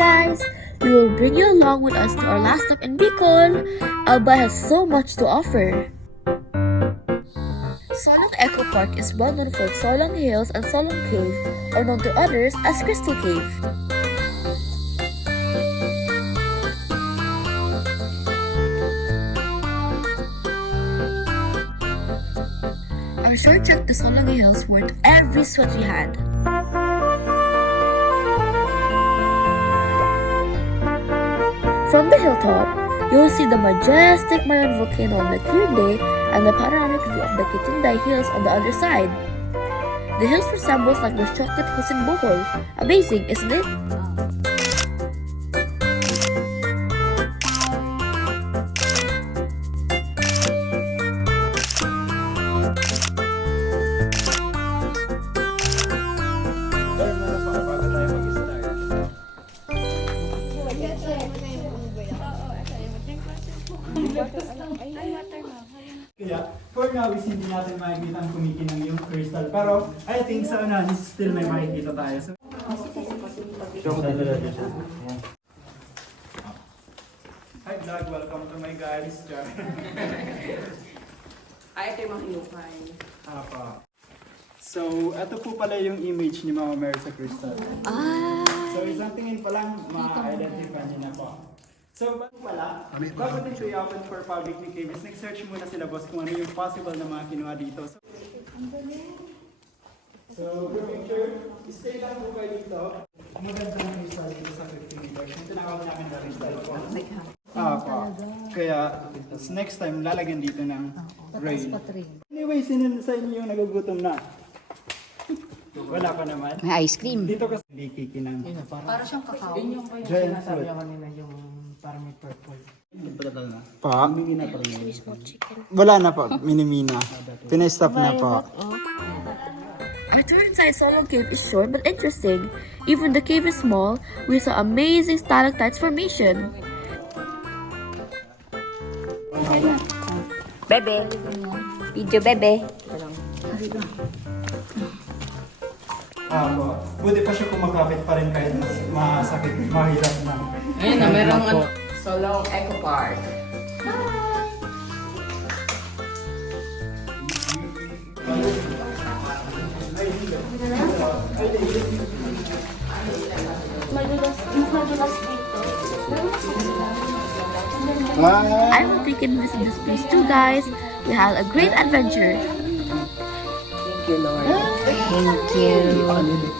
guys! We will bring you along with us to our last stop in Bicol. Albay has so much to offer. Solong Eco Park is well known for its Solong Hills and Solong Cave, or known to others as Crystal Cave. Our short trek to Solong Hills worth every sweat we had. From the hilltop, you'll see the majestic Mayon volcano on a clear day and the panoramic view of the Kitinday Hills on the other side. The hills resembles like the chocolate hills in Bohol. Amazing, isn't it? Kaya, for now, is hindi natin makikita ang kumikinang yung crystal. Pero, I think sa unahan, still may makikita tayo. So, hi vlog, welcome to my guys. Ay, ito yung mga hinukay. Apa. So, ito po pala yung image ni Mama Mary sa crystal. So, isang tingin pa lang, ma-identify niyo na po. So, bago din siya i-open for public ni Kavis, nag-search muna sila boss kung ano yung possible na mga kinuha dito. So, your picture, stay lang po kayo dito. Magandang crystal dito sa 15 meters. Yung tinakawal namin na crystal po. Po. Kaya, next time, lalagyan dito ng rail. Anyway, sino sa inyo yung nagugutom na? Wala pa naman. May ice cream. Dito kasi kikinang. Para siyang kakao. Giant fruit. Parang may purple. Pa? Wala na po, minimina. Pinay-stop na po. Our tour inside Solong Cave is short but interesting. Even the cave is small, we saw amazing stalactites formation. Bebe. Video bebe. Po. Buti pa siya kumakapit pa rin kahit masakit, mahirap na. Ayun na, merong ano, Solong Eco Park. I hope we can visit this place too, guys. We had a great adventure. Thank you.